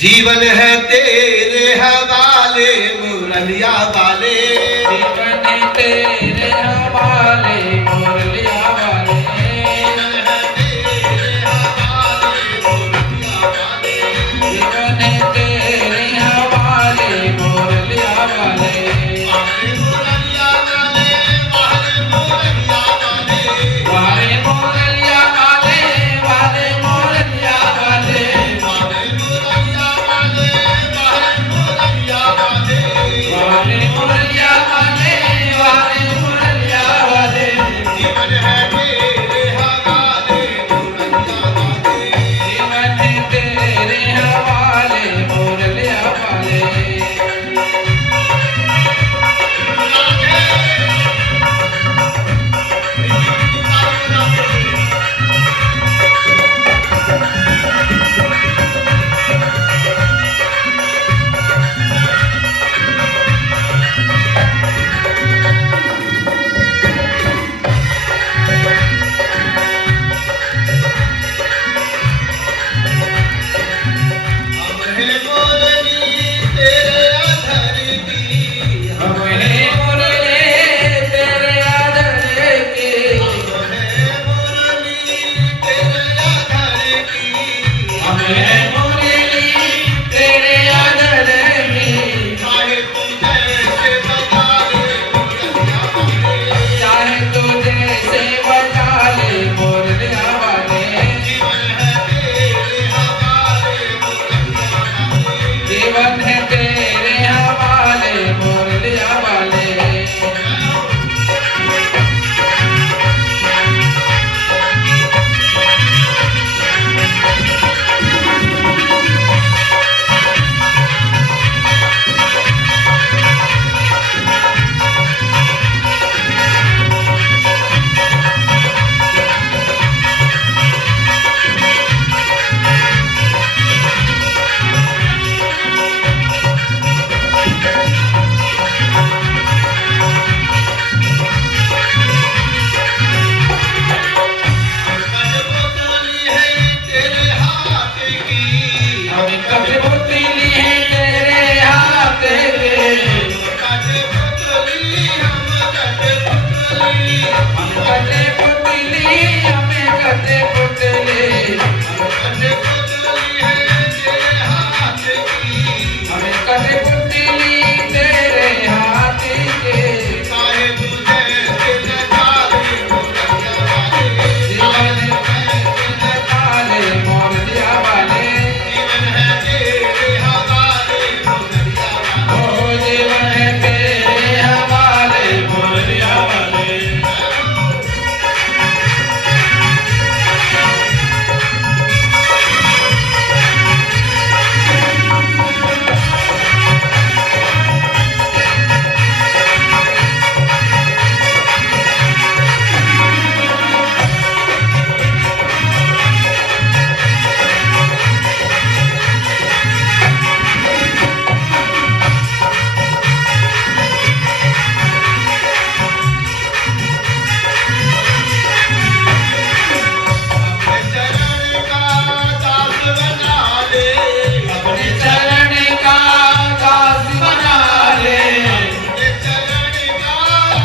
जीवन है तेरे हवाले मुरलिया वाले, जीवन है तेरे हवाले मुरलिया वाले, जीवन है तेरे हवाले मुरलिया वाले, जीवन है तेरे हवाले मुरलिया वाले, वाले मुरलिया वाले, वाले मुरलिया वाले, वाले मुरलिया वाले, वाले मुरलिया वाले, वाले मुरलिया वाले, वाले मुरलिया वाले, वाले मुरलिया वाले, वाले मुरलिया वाले, जीवन है तेरे हवाले मुरलिया वाले, जीवन है तेरे हवाले मुरलिया वाले। हमें मुरली तेरे अधर की, हमें मुरली तेरे आदर की, हमें मुरली तेरे अधर की, हमें मुरली तेरे आदर की, चाहे तू जैसे बजा ले मुरलिया वाले, चाहे तू जैसे बजा ले मुरलिया वाले, जीवन है तेरे हवाले मुरलिया वाले, जीवन है तेरे हवाले मुरलिया वाले। कठपुतली है तेरे हाथ की, हम कठपुतली है तेरे हाथ के, कठपुतली हम कठपुतली, हम कठपुतली हमें कठपुतली, कठपुतली है तेरे हाथ की, हमें कठपुतली तेरे हाथ के, चाहे तू जैसे बजा ले मुरलिया वाले, जीवन है काले मोरलिया वाले, जीवन है तेरे हवाले मुरलिया वाले, ओ जीवन है तेरे हवाले मोरलिया वाले। अपने चरण का दास बना ले, अपने चरण का दास बना ले, अपने चरण का,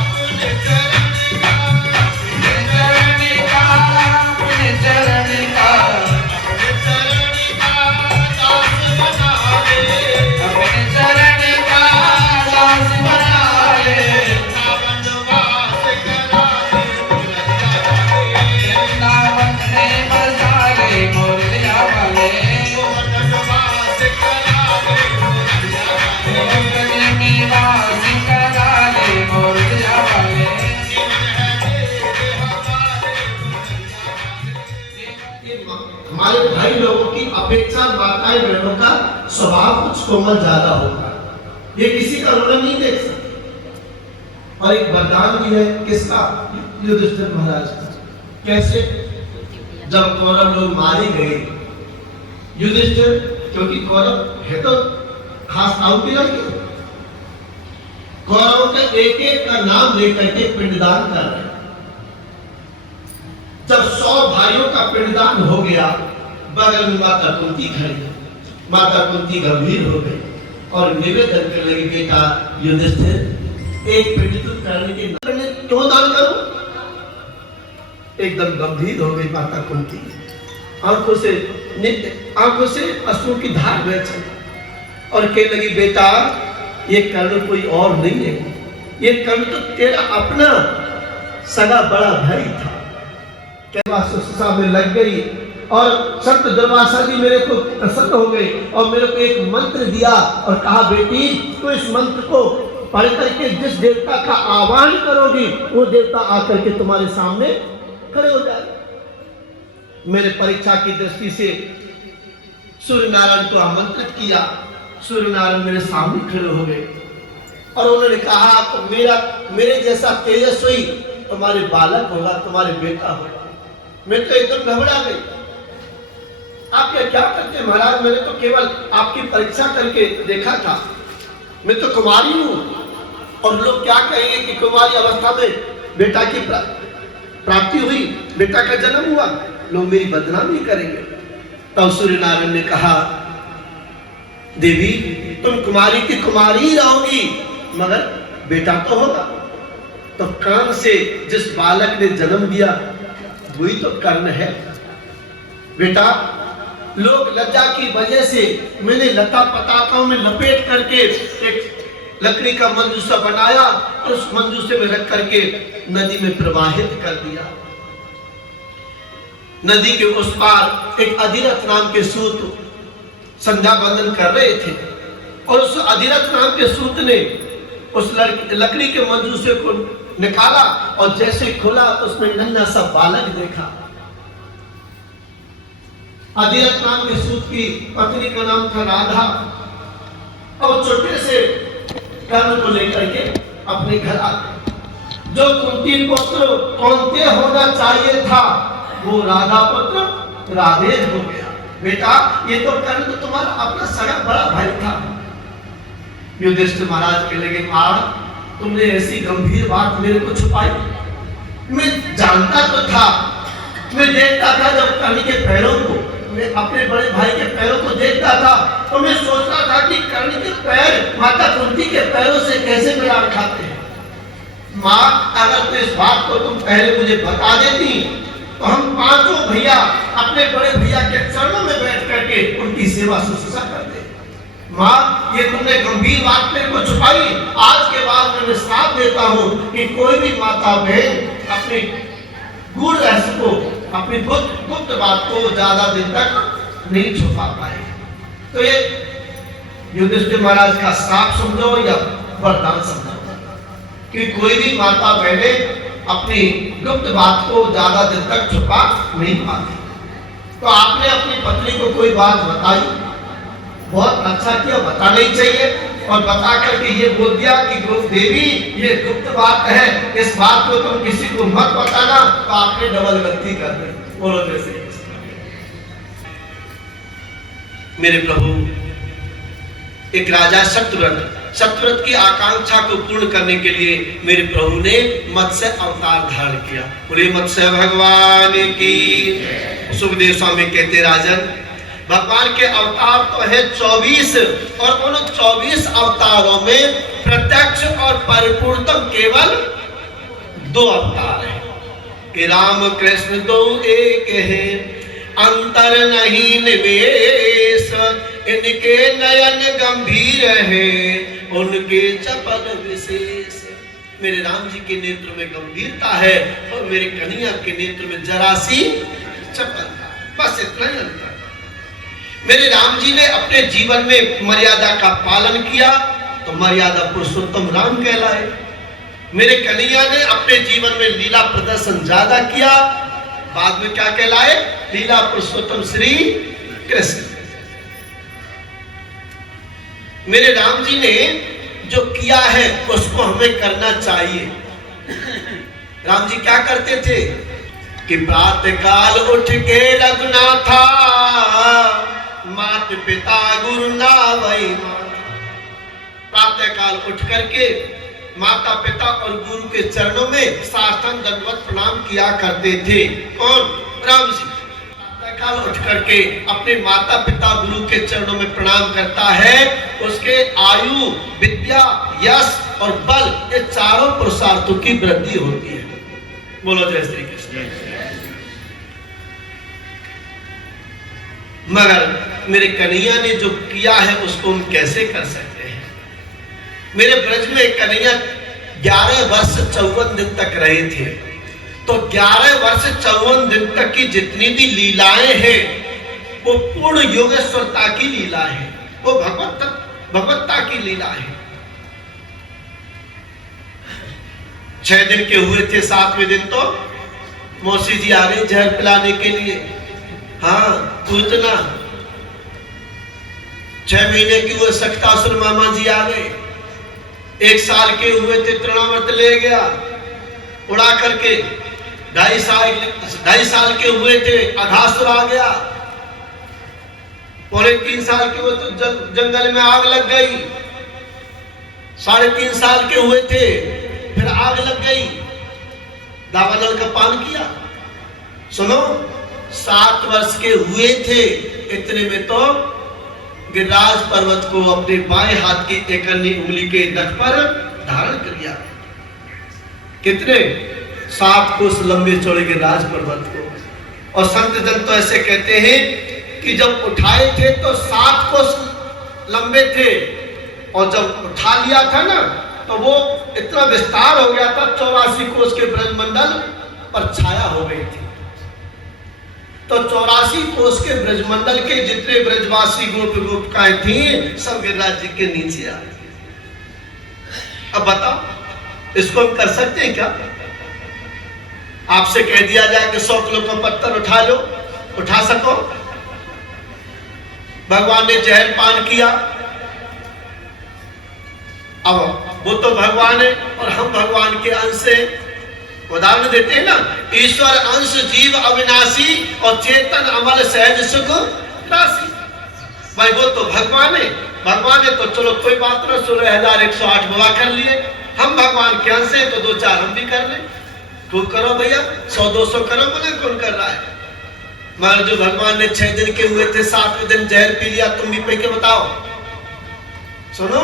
अपने चरण का, अपने चरण का, अपने चरण का, अपने चरण का दास बना ले, अपने चरण का दास बना ले, वनवास करा ले मुरलिया वाले, वृंदावन में बसा ले मुरलिया वाले, वनवास करा ले मुरलिया वाले, गोकुल में वास करा ले मुरलिया वाले, जीवन है तेरे हवाले मुरलिया वाले। हमारे भाई लोगों की अपेक्षा माताएं बहनों का स्वभाव कुछ कोमल ज्यादा होता है, ये किसी का ऋण नहीं देख सकते। और एक वरदान भी है किसका, युधिष्ठिर महाराज का। कैसे, जब कौरव लोग मारे गए, युधिष्ठिर, क्योंकि कौरव है तो खास आउटलाइन के, कौरवों के एक एक का नाम लेकर के पिंडदान कर रहे हैं। जब 100 भाइयों का पिंडदान हो गया, बगल में माता कुंती खड़ी, माता कुंती गंभीर हो गई और निवेदन करने लगी, बेटा युधिष्ठिर, एक पिंड तुम करने के क्यों दान करूं? एकदम गंभीर हो गई माता कुंती, आंखों से अश्रु की धार बह चली और कहने लगी, बेटा ये कर्ण कोई और नहीं है, ये कर्ण तो तेरा अपना सगा बड़ा भाई था। क्या में लग गई और संत दुर्वासा जी मेरे को प्रसन्न हो गए और मेरे को एक मंत्र दिया और कहा, बेटी तो इस मंत्र को पढ़ करके जिस देवता का आह्वान करोगी वो देवता आकर के तुम्हारे सामने खड़े हो जाए। मेरे परीक्षा की दृष्टि से सूर्य नारायण को आमंत्रित किया, सूर्य नारायण मेरे सामने खड़े हो गए और उन्होंने कहा, तो मेरे जैसा तेजस्वी तुम्हारे बालक होगा, तुम्हारे बेटा होगा। मैं तो एकदम घबरा गई, आप क्या करते हैं महाराज? मैंने तो केवल आपकी परीक्षा करके देखा था, मैं तो कुमारी हूं और लोग क्या कहेंगे कि कुमारी अवस्था में बेटा की प्राप्ति हुई, बेटा का जन्म हुआ, लोग मेरी बदनामी करेंगे। तब सूर्य नारायण ने कहा, देवी तुम कुमारी की कुमारी ही रहोगी मगर बेटा तो होगा। तो कान से जिस बालक ने जन्म दिया वही तो कर्ण है। बेटा लोग लज्जा की वजह से मैंने लता पताकाओं में लपेट करके एक लकड़ी का मंजूसा बनाया और उस मंजूसे में रख करके नदी में प्रवाहित कर दिया। नदी के उस पार एक अधिरथ नाम के सूत संध्या बंदन कर रहे थे और उस अधिरथ नाम के सूत ने उस लकड़ी के मंजूसे को निकाला और जैसे खुला तो उसमें नन्हा सा बालक देखा। अधिरथ नाम के सूत की पत्नी का नाम था राधा और छोटे से कर्ण को लेकर के अपने घर आ गए। जो कुंती पुत्र कौनते होना चाहिए था वो राधा पुत्र राधे हो गया। बेटा ये तो कर्ण तो तुम्हारा अपना सगा बड़ा भाई था। युधिष्ठिर महाराज के लगे, मां तुमने ऐसी गंभीर बात मेरे को छुपाई। मैं जानता तो था, मैं देखता था जब कर्ण के पैरों को, मैं अपने बड़े भाई के पैरों को देखता था तो मैं सोचता था कि कर्ण के पैर माता कुंती के पैरों से कैसे मिलाप खाते हैं। माँ अगर तो इस बात को तुम पहले मुझे बता देती तो हम पांचों भैया अपने बड़े भैया के चरणों में बैठ करके उनकी सेवा शुश्रूषा करते। माँ ये तुमने गंभीर बात मेरे को छुपाई। आज के बाद मैं साथ देता हूँ कि कोई भी माता बहन अपने गूढ़ रहस्य को, अपनी गुप्त बात को ज्यादा दिन तक नहीं छुपा पाए। तो ये युधिष्ठिर महाराज का श्राप समझो या वरदान समझो कि कोई भी माता बहने अपनी गुप्त बात को ज्यादा दिन तक छुपा नहीं पाती। तो आपने अपनी पत्नी को कोई बात बताई, बहुत अच्छा किया, बताना ही चाहिए और बता करके ये बोल दिया कि देवी ये गुप्त बात है, इस बात को तुम किसी को मत बताना। तो आपने डबल गलती कर दी। बोलो जैसे मेरे प्रभु, एक राजा सत्यव्रत की आकांक्षा को पूर्ण करने के लिए मेरे प्रभु ने मत्स्य अवतार धारण किया। बोले मत्स्य भगवान की। सुखदेव स्वामी कहते, राजन भगवान के अवतार तो है 24 और उन 24 अवतारों में प्रत्यक्ष और परिपूर्णतम केवल 2 अवतार है कि राम कृष्ण दो एक है, अंतर नहीं निवेश, इनके नयन गंभीर है, उनके चपल विशेष। मेरे राम जी के नेत्र में गंभीरता है और मेरे कन्हैया के नेत्र में जरा सी चपलता। बस इतना ही अंतर। मेरे राम जी ने अपने जीवन में मर्यादा का पालन किया तो मर्यादा पुरुषोत्तम राम कहलाए। मेरे कन्हैया ने अपने जीवन में लीला प्रदर्शन ज्यादा किया, बाद में क्या कहलाए? लीला पुरुषोत्तम श्री कृष्ण। मेरे राम जी ने जो किया है उसको हमें करना चाहिए। राम जी क्या करते थे कि प्रातः काल उठ के रघुनाथा, मात पिता गुरु ना वही। प्रातः काल उठ करके माता पिता और गुरु के चरणों में साष्टांग दंडवत प्रणाम किया करते थे। कौन? राम जी। प्रातः तत्काल उठ करके अपने माता पिता गुरु के चरणों में प्रणाम करता है, उसके आयु, विद्या, यश और बल, ये चारों पुरुषार्थों की वृद्धि होती है। बोलो जय श्री कृष्ण। मगर मेरे कन्हैया ने जो किया है उसको हम कैसे कर सकते हैं? मेरे ब्रज में कन्हैया 11 वर्ष 54 दिन तक रहे थे, तो 11 वर्ष 54 दिन तक की जितनी भी लीलाएं हैं वो पूर्ण योगेश्वरता की लीला है, वो भगवत्ता की लीला है। 6 दिन के हुए थे, 7वें दिन तो मौसी जी आ गई जहर पिलाने के लिए। हाँ, पूतना 6 महीने की हुए सक्तासुर मामा जी आ गए। 1 साल के हुए थे, तृणावर्त ले गया उड़ा करके। 2.5 साल के हुए थे, अघासुर आ गया। 3.25 साल के हुए तो जंगल में आग लग गई। 3.5 साल के हुए थे, फिर आग लग गई, दावानल का पान किया। सुनो, 7 वर्ष के हुए थे, इतने में तो गिरिराज पर्वत को अपने बाएं हाथ की 1 उंगली के नख पर धारण कर लिया। कितने? 7 कोस लंबे चौड़े गिरिराज पर्वत को। और संत जन तो ऐसे कहते हैं कि जब उठाए थे तो 7 कोस लंबे थे, और जब उठा लिया था ना तो वो इतना विस्तार हो गया था, 84 कोस के ब्रजमंडल पर छाया हो गई थी। तो 84 कोस के ब्रजमंडल के जितने ब्रजवासी गोप गोपिकाएं थी, सब गिरिराज जी के नीचे आ गई। अब बताओ, इसको हम कर सकते हैं क्या? आपसे कह दिया जाए कि 100 किलो का पत्थर उठा लो, उठा सको? भगवान ने जहर पान किया। अब वो तो भगवान है और हम भगवान के अंश से। उदाहरण देते हैं ना, ईश्वर अंश जीव अविनाशी और चेतन अमल सहज सुख राशि। भाई वो तो भगवान है तो चलो कोई बात ना, 16,108 बाबा कर लिए। हम भगवान के अंश हैं तो 2-4 हम भी कर ले। खूब करो भैया, 100-200 करो, बोले कौन कर रहा है? मान जो भगवान ने 6 दिन के हुए थे, 7वें दिन जहर पी लिया, तुम भी पी के बताओ। सुनो,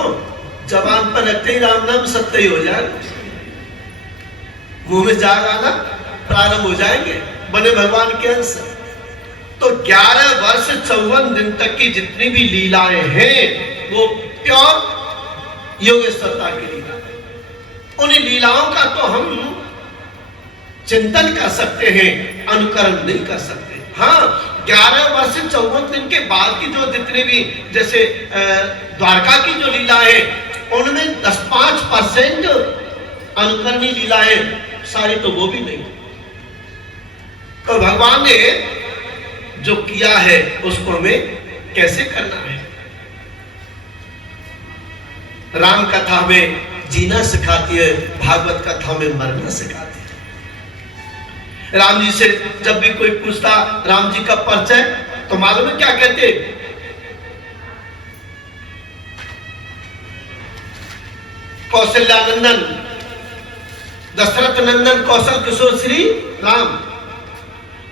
जबान पर रखते ही राम नाम सत्य ही हो जाए, मुंह में जाग आना प्रारंभ हो जाएंगे, बने भगवान के अंश। तो 11 वर्ष 54 दिन तक की जितनी भी लीलाएं हैं वो प्योर योगेश्वरता की लीला। उन लीलाओं का तो हम चिंतन कर सकते हैं, अनुकरण नहीं कर सकते। हाँ, 11 वर्ष 54 दिन के बाद की जो जितने भी, जैसे द्वारका की जो लीला है, उनमें 10-5% अनुकरणीय लीला है, सारी तो वो भी नहीं। तो भगवान ने जो किया है उसको हमें कैसे करना है? राम कथा में जीना सिखाती है, भागवत कथा में मरना सिखाती है। राम जी से जब भी कोई पूछता राम जी का परिचय, तो मालूम है क्या कहते? कौशल्यानंदन, दशरथ नंदन, कौशल किशोर श्री राम।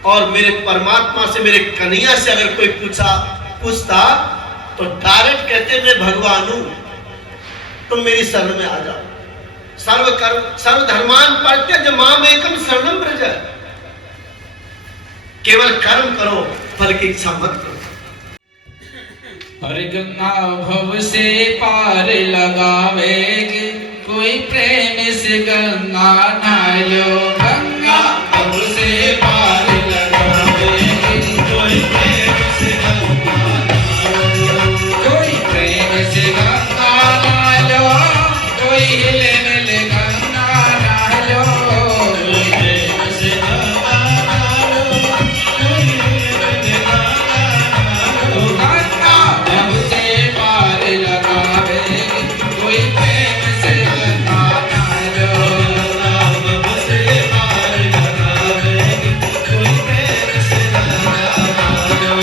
और मेरे परमात्मा से, मेरे कन्हैया से अगर कोई पूछता तो डायरेक्ट कहते मैं भगवान हूं, तुम मेरी शरण में आ जाओ। सर्वधर्मान परित्यज माम एकम शरणम व्रज। केवल कर्म करो, फल की इच्छा मत करो। हर गंगा भव से पार लगावेगी, कोई प्रेम से गंगा नहा लो। गंगा भव से पार लगावेगी, कोई प्रेम से गंगा नहा लो। कोई प्रेम से गंगा नहा लो, कोई हिले मिले गंगा नहा लो। कोई प्रेम से गंगा नहा लो, कोई हिले मिले गंगा नहा लो। गंगा भव से पार लगावेगी, कोई प्रेम से गंगा नहा लो। गंगा भव से पार लगावेगी, कोई प्रेम से गंगा नहा लो।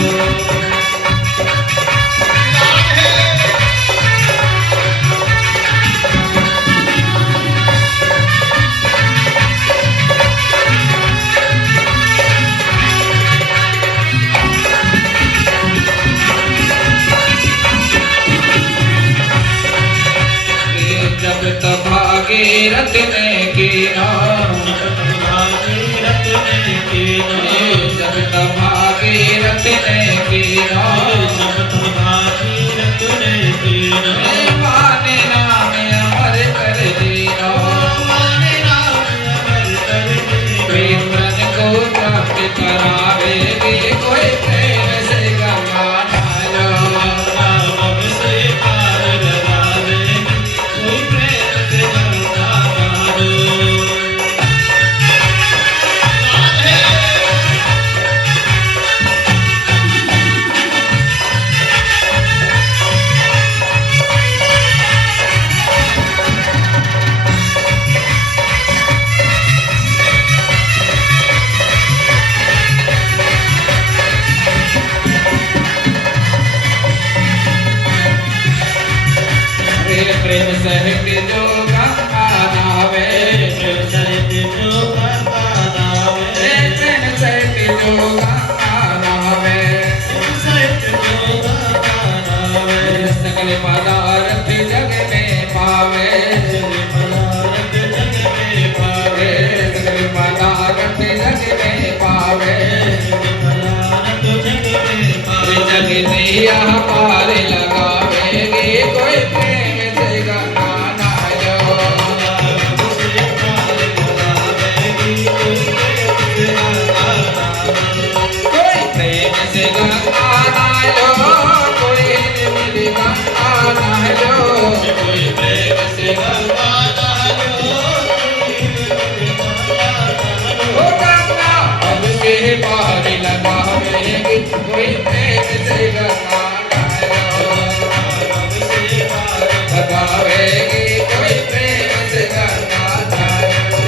कीनो भागीरथ ने कीनो जगत भागीरथ ने कीनो जगत भागीरथ ने कीनो माने नाम अमर कर दीनो माने नाम अमर कर दीनो प्रेम को प्राप्त करावेगी कोई प्रेम से गंगा लो नाम से पार लगावेगी कोई प्रेम से गंगा लो प्रेम सहित जो गंगा नावे प्रेम सहित जो गंगा नावे प्रेम सहित जो गंगा नावे प्रेम सहित जो गंगा नावे सकल पदार्थ जग में पावे जग पदार्थ जग में पावे सकल पदार्थ जग में पावे जग पदार्थ जग में पावे जग दिया पार लगावेगी कोई प्रेम से गंगा नायो उसे पार लगावेगी कोई प्रेम से गंगा नावे कोई प्रेम से गंगा नायो कोई मिल गंगा नायो कोई प्रेम से गंगा नावे ओ गंगा अब के पार लगावेगी कोई प्रेम से गंगा नायो लगावेगी कोई प्रेम से गंगा नायो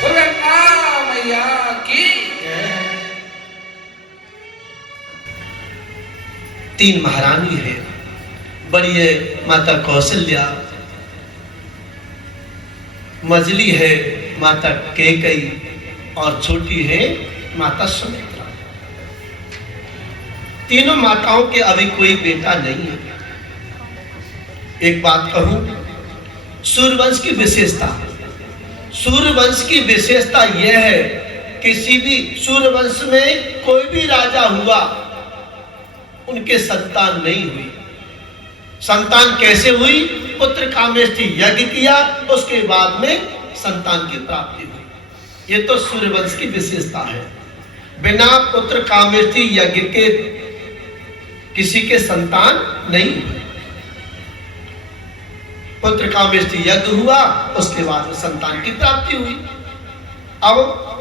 ओ गंगा मैया की तीन महारानी है, बड़ी है माता कौशल्या, मझली है माता कैकेयी और छोटी है माता सुमित्रा। तीनों माताओं के अभी कोई बेटा नहीं है। एक बात कहूं, सूर्यवंश की विशेषता, सूर्यवंश की विशेषता यह है, किसी भी सूर्यवंश में कोई भी राजा हुआ, उनके संतान नहीं हुई। संतान कैसे हुई? पुत्र कामेष्टि यज्ञ किया, उसके बाद में संतान की प्राप्ति हुई। ये तो सूर्यवंश की विशेषता है। बिना पुत्र कामेष्टि यज्ञ के किसी के संतान नहीं हुए। पुत्र कामेष्टि यज्ञ हुआ, उसके बाद में संतान की प्राप्ति हुई। अब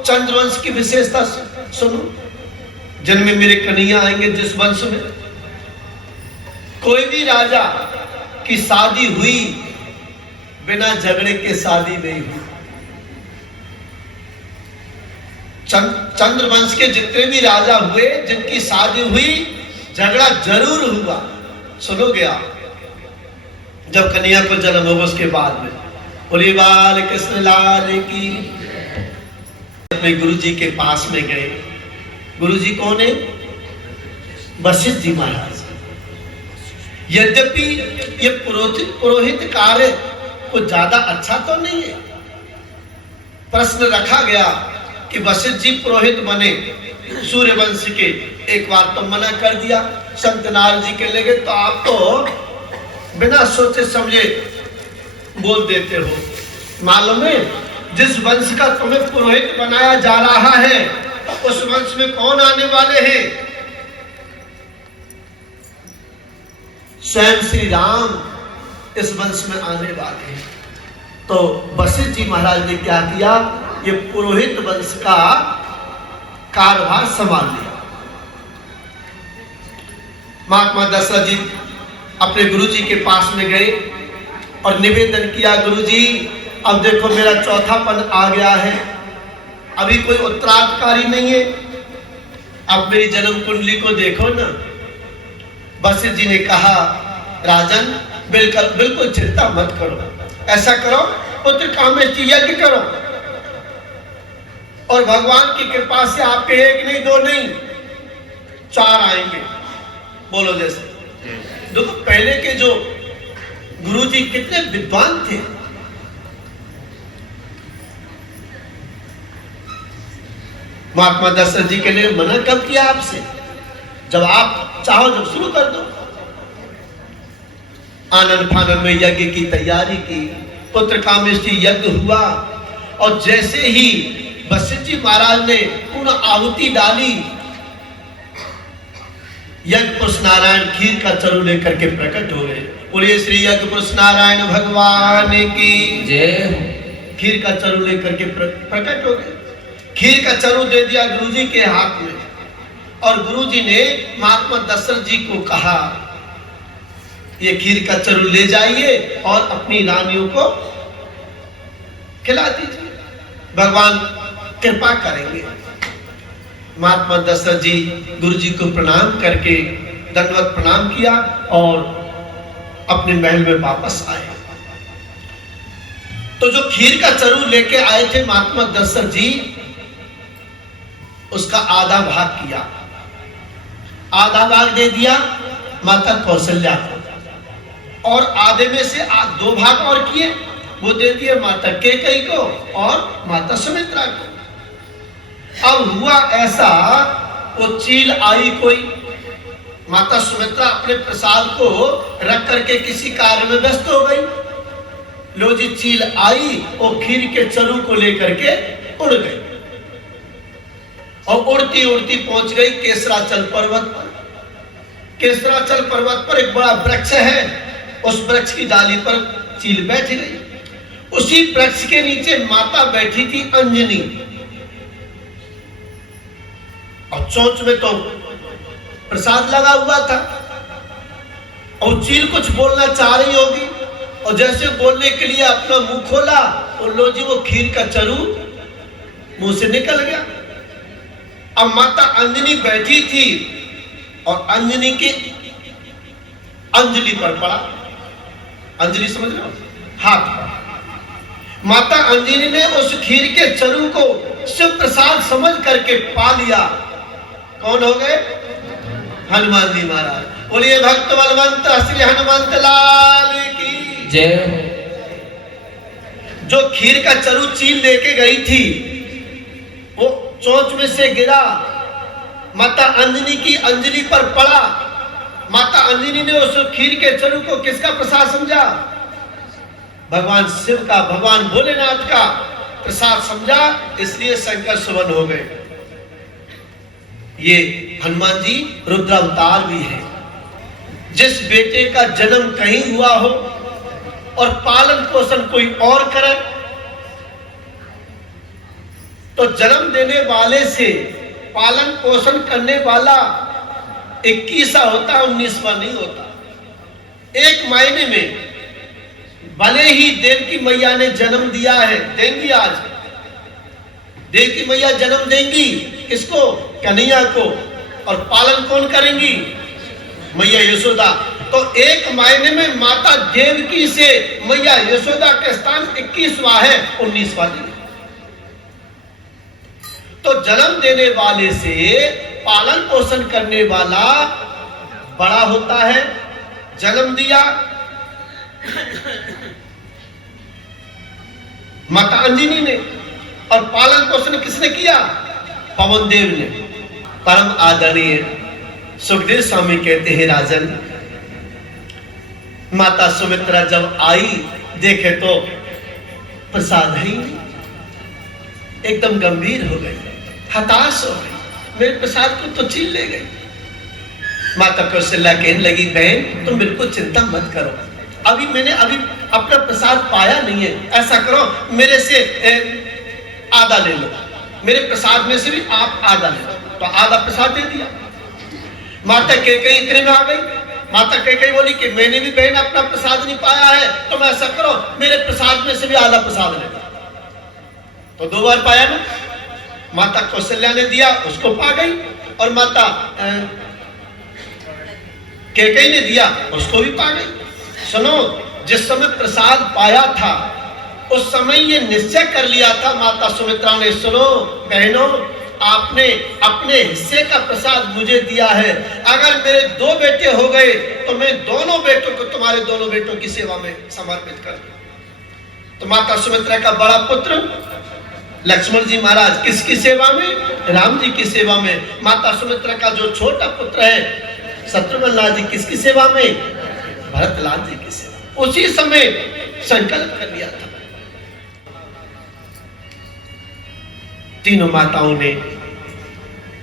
चंद्रवंश की विशेषता सुनो। जिनमें मेरे कन्हैया आएंगे, जिस वंश में कोई भी राजा की शादी हुई, बिना झगड़े के शादी नहीं हुई। चंद्रवंश के जितने भी राजा हुए, जिनकी शादी हुई, झगड़ा जरूर हुआ। सुनोगे आप? जब कन्हैया को जन्म होगा उसके बाद में, बोलिए बाल कृष्ण लाल की। अपने गुरुजी के पास में गए। गुरुजी कौन है? वशिष्ठ जी महाराज। यद्यपि ये पुरोहित कार्य कुछ ज्यादा अच्छा तो नहीं है। प्रश्न रखा गया कि वशिष्ठ जी पुरोहित बने सूर्यवंश के। एक बार तो मना कर दिया। संत नारद जी के लगे तो आप तो बिना सोचे समझे बोल देते हो। मालूम है, जिस वंश का तुम्हें पुरोहित बनाया जा रहा है, उस वंश में कौन आने वाले हैं? स्वयं श्री राम इस वंश में आने वाले हैं। तो वशिष्ठ जी महाराज ने क्या किया? ये पुरोहित वंश का कारभार संभाल लिया। महात्मा दशरथ जी अपने गुरुजी के पास में गए और निवेदन किया, गुरुजी अब देखो मेरा चौथापन आ गया है, अभी कोई उत्तराधिकारी नहीं है, अब मेरी जन्म कुंडली को देखो ना। वशिष्ठ जी ने कहा, राजन बिल्कुल चिंता मत करो, ऐसा करो पुत्र कामेष्टि यज्ञ करो और भगवान की कृपा से आपके एक नहीं, दो नहीं, 4 आएंगे। बोलो जैसे। देखो पहले के जो गुरुजी कितने विद्वान थे। महात्मा दशरथ जी के लिए मना कब किया आपसे? जब आप चाहो जब शुरू कर दो। आनंद फानन में यज्ञ की तैयारी की, पुत्र कामेष्टि यज्ञ हुआ और जैसे ही वशिष्ठ जी महाराज ने पूर्ण आहुति डाली, यज्ञ पुरुष नारायण खीर का चरु लेकर के प्रकट हो गए। बोलिए श्री यज्ञ पुरुष नारायण भगवान की जय। खीर का चरु लेकर के प्रकट हो गए। खीर का चरु दे दिया गुरुजी के हाथ में और गुरुजी ने महात्मा दशरथ जी को कहा, ये खीर का चरु ले जाइए और अपनी रानियों को खिला दीजिए, भगवान कृपा करेंगे। महात्मा दशरथ जी गुरुजी को प्रणाम करके दंडवत प्रणाम किया और अपने महल में वापस आए। तो जो खीर का चरु लेके आए थे महात्मा दशरथ जी, उसका आधा भाग किया, आधा भाग दे दिया माता कौशल्या को और आधे में से 2 भाग और किए, वो दे दिए माता कैकेयी को और माता सुमित्रा को। अब हुआ ऐसा, वो चील आई कोई, माता सुमित्रा अपने प्रसाद को रख करके किसी कार्य में व्यस्त हो गई। लो जी चील आई और खीर के चरु को लेकर के उड़ गई और उड़ती उड़ती पहुंच गई केसराचल पर्वत पर। केसराचल पर्वत पर एक बड़ा वृक्ष है, उस वृक्ष की डाली पर चील बैठ गई। उसी वृक्ष के नीचे माता बैठी थी अंजनी, और चोंच में तो प्रसाद लगा हुआ था और चील कुछ बोलना चाह रही होगी और जैसे बोलने के लिए अपना मुंह खोला और लो जी वो खीर का चरु मुंह से निकल गया। अब माता अंजनी बैठी थी और अंजनी के अंजलि पर पड़ा, अंजलि समझ रहे हो, हाथ पर। माता अंजनी ने उस खीर के चरु को शिव प्रसाद समझ करके पा लिया। कौन हो गए? हनुमान जी महाराज। बोलिए भक्त बलवंत श्री हनुमंत लाल की जय। जो खीर का चरु चील लेके गई थी, वो चोंच में से गिरा, माता अंजनी की अंजलि पर पड़ा। माता अंजनी ने उस खीर के चरु को किसका प्रसाद समझा? भगवान शिव का, भगवान भोलेनाथ का प्रसाद समझा, इसलिए शंकर सुवन हो गए। ये हनुमान जी रुद्रावतार भी है। जिस बेटे का जन्म कहीं हुआ हो और पालन पोषण कोई और करे, तो जन्म देने वाले से पालन पोषण करने वाला 21वां होता, 19वां नहीं होता। एक महीने में भले ही देवकी मैया ने जन्म दिया है, देंगी आज देवकी मैया जन्म देंगी किसको? कन्हैया को, और पालन कौन करेंगी? मैया यशोदा। तो एक महीने में माता देवकी से मैया यशोदा का स्थान 21वां है, 19वां नहीं। तो जन्म देने वाले से पालन पोषण करने वाला बड़ा होता है। जन्म दिया माता अंजनी ने और पालन पोषण किसने किया? पवन देव ने। परम आदरणीय सुखदेव स्वामी कहते हैं, राजन माता सुमित्रा जब आई देखे तो प्रसाद ही एकदम गंभीर हो गई, हताश हो गई, मेरे प्रसाद को तो छीन ले गई। माता कौशल्या कहने लगी, बहन तुम बिल्कुल चिंता मत करो, मैंने अपना प्रसाद पाया नहीं है, ऐसा करो मेरे से आधा ले लो, मेरे प्रसाद में से भी आप आधा ले लो। तो आधा प्रसाद दे दिया। माता कैकेयी इतने में आ गई। माता कैकेयी बोली कि मैंने भी बहन अपना प्रसाद नहीं पाया है, तो मैं ऐसा करो मेरे प्रसाद में से भी आधा प्रसाद ले लो। तो 2 बार पाया ना। माता कौशल्या ने दिया, उसको पा गई, और माता कैकेयी ने दिया, उसको भी पा गई। सुनो, जिस समय प्रसाद पाया था उस समय ये निश्चय कर लिया था माता सुमित्रा ने, सुनो बहनों, आपने अपने हिस्से का प्रसाद मुझे दिया है, अगर मेरे 2 बेटे हो गए तो मैं दोनों बेटों को तुम्हारे दोनों बेटों की सेवा में समर्पित कर दूं। तो माता सुमित्रा का बड़ा पुत्र लक्ष्मण जी महाराज किसकी सेवा में? राम जी की सेवा में। माता सुमित्रा का जो छोटा पुत्र है शत्रुघ्न लाल जी किसकी सेवा में? भरत लाल जी की सेवा। उसी समय संकल्प कर लिया था। तीनों माताओं ने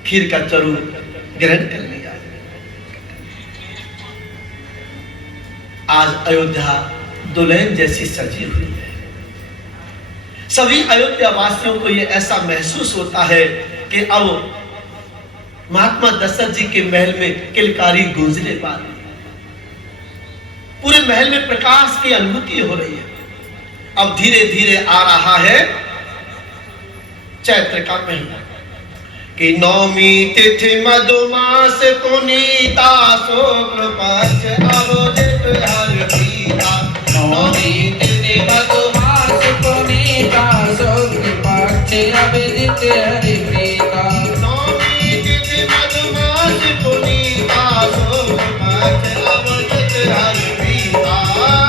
खीर का चरू ग्रहण कर लिया। आज अयोध्या दुल्हन जैसी सजी हुई है। सभी अयोध्या वासियों को यह ऐसा महसूस होता है कि अब महात्मा दशरथ जी के महल में किलकारी गूंजने वाली, पूरे महल में प्रकाश की अनुभूति हो रही है। अब धीरे धीरे आ रहा है चैत्र का महीना कि नौमी तिथि मधुमास पुनीता शुक्ल पक्ष अवोदित हर प्रीता। नौमी तिथि मधुमास पुनीता शुक्ल पक्ष अवोदित हरि प्रीता। नौमी तिथि मधुमास पुनीता शुक्ल पक्ष अवोदित हर प्रीता।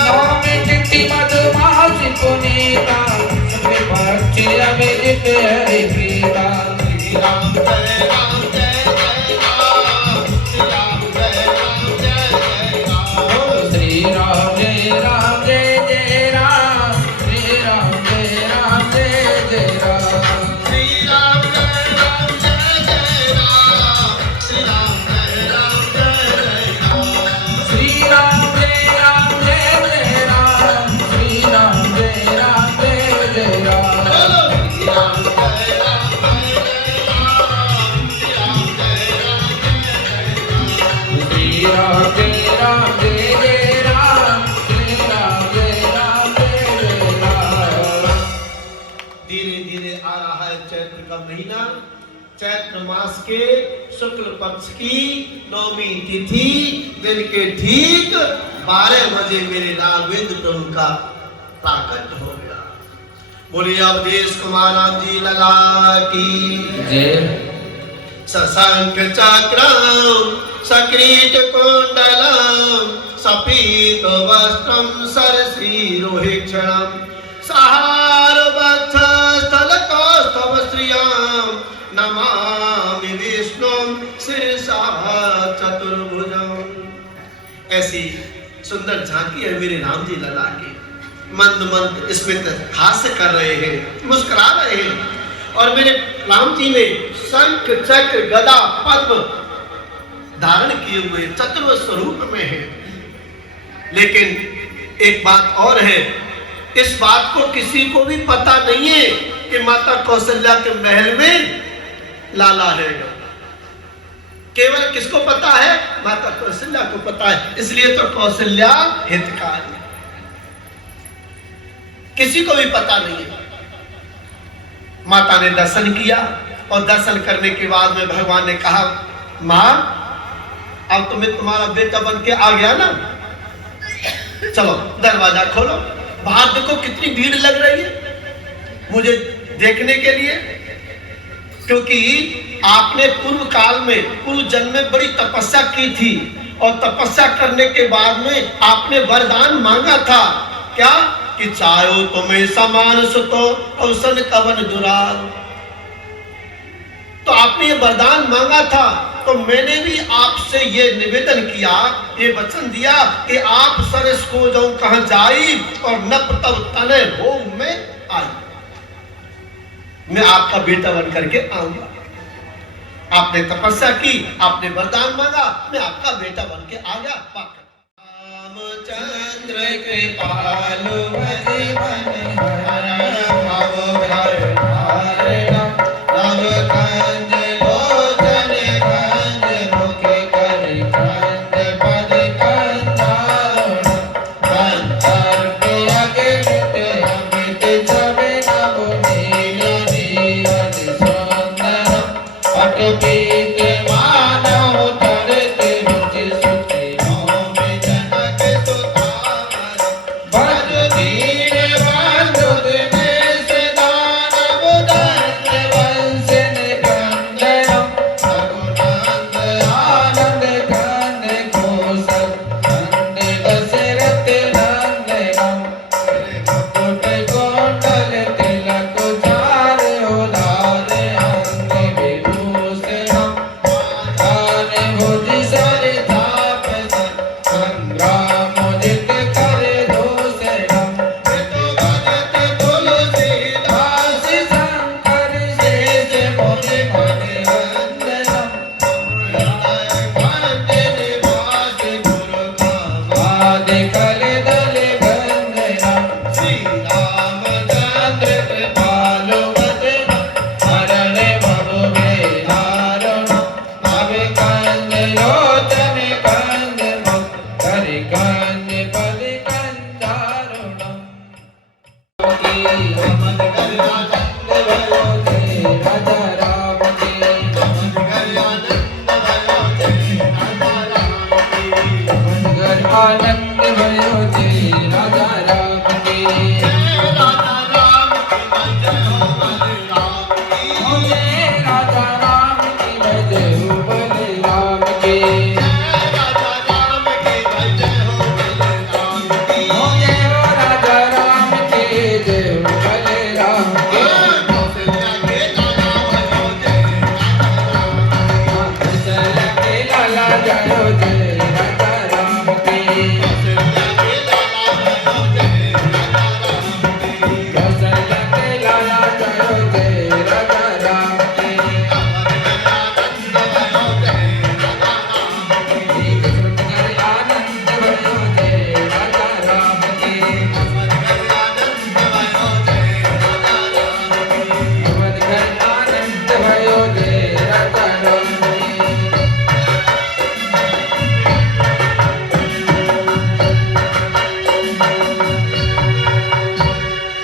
नौमी तिथि मधुमास पुनीता शुक्ल पक्ष अवोदित हरि प्रीता। श्री राम जय राम जय जय राम। श्री राम जय राम जय जय राम। श्री राम जय राम जय जय राम। श्री राम जय राम जय जय राम। श्री राम जय राम जय जय राम। श्री राम जय राम जय जय राम। श्री राम जय राम जय जय राम। श्री राम जय राम जय जय राम। श्री राम जय राम जय जय राम। श्री राम जय राम जय जय राम। श्री राम जय राम जय जय राम। श्री राम जय राम जय जय राम। धीरे धीरे आ रहा है चैत्र का महीना। चैत्र मास के शुक्ल पक्ष की नौमी तिथि दिन के ठीक 12 बजे मेरे राघवेंद्र प्रभु का प्राकट्य हो गया। बोलिए अवधेश कुमार राम जी लला की जय। सशंख चक्रम सकृत कुंडलम सपीत वस्त्रम सरश्रीरोहिक्षणम सहार वक्षस्थल कौस्तव श्रियम नमामि विष्णुम शिरसा चतुर्भुजम। ऐसी सुंदर झांकी है मेरे राम जी लला की। मंद मंद स्मित हास्य कर रहे हैं, मुस्कुरा रहे हैं। और मेरे राम जी ने शंख चक्र गदा पद्म धारण किए हुए चतुर्थ स्वरूप में है। लेकिन एक बात और है, इस बात को किसी को भी पता नहीं है कि माता कौशल्या के महल में लाला रहेगा। केवल किसको पता है? माता कौशल्या को पता है। इसलिए तो कौशल्या हितकारी, किसी को भी पता नहीं है। माता ने दर्शन किया और दर्शन करने के बाद में भगवान ने कहा, मां अब तुम्हें तुम्हारा बेटा बन के आ गया ना, चलो दरवाजा खोलो। बाहर देखो कितनी भीड़ लग रही है मुझे देखने के लिए, क्योंकि आपने पूर्व काल में पूर्व जन्म में बड़ी तपस्या की थी और तपस्या करने के बाद में आपने वरदान मांगा था। क्या? कि चाहो तुम्हें समान सुतो अवसन कवन दुराल। तो आपने ये वरदान मांगा था, तो मैंने भी आपसे ये निवेदन किया, ये वचन दिया कि आप सरस को जाऊं कहां जाई और नप तब तने हो में आई, मैं आपका बेटा बन करके आऊंगा। आपने तपस्या की, आपने वरदान मांगा, मैं आपका बेटा बन के आ गया। रामचंद्र कृपालु जीवन भव भय धारणा नव कंज लोचन कंज मुखे कर कंज पद कंजारण कंचर के अगित अमित छवि नव नील नीरज सुंदर पट पीत मानव तरत रुचि सुखी भयो जय राजा राम की गीत सुनकर आनंद भयो जय राजा राम की अवध घर आनंद भयो जय राजा राम की